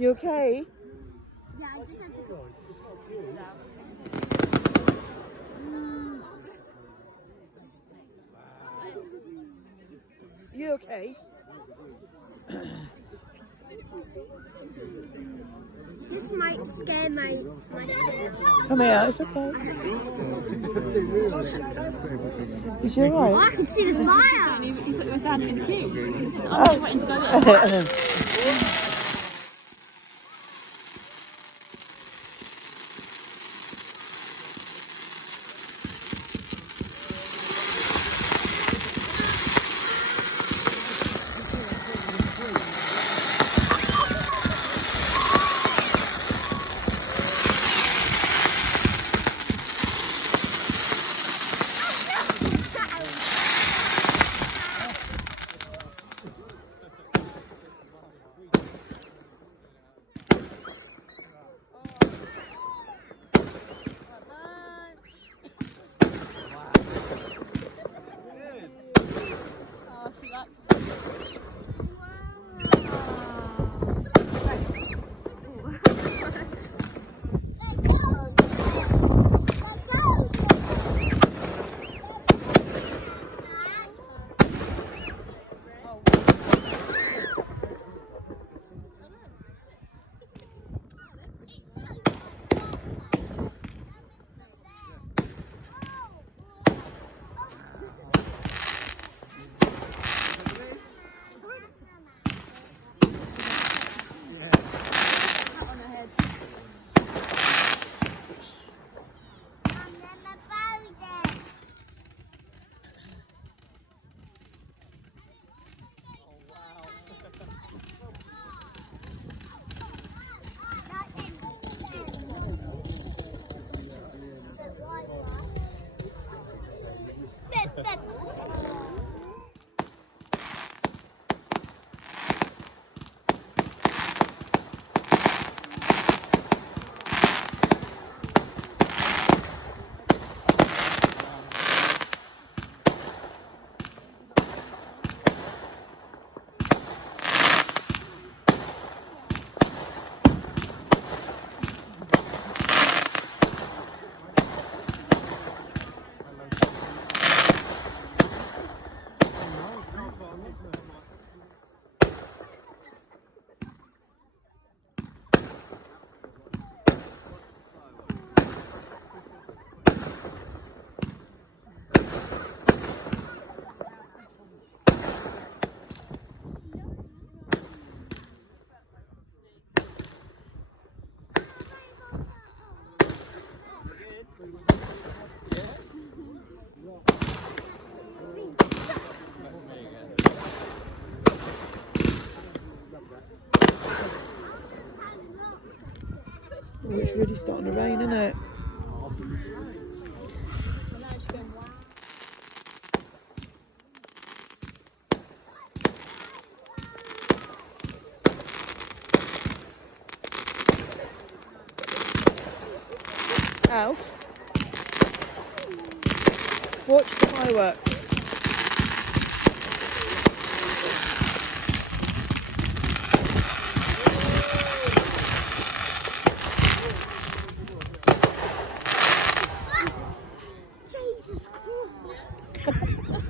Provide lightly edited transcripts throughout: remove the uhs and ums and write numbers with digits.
You okay? Yeah, I think I could. You okay? This might scare my spirit. Come here, it's okay. Is you Oh, alright? I can see the fire. You thought it was down in the queue. I'm waiting to go there. Oh, she likes that. Oh, it's really starting to rain, isn't it? Alf, watch the fireworks. Jesus Christ.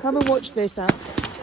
Come and watch this, Alf.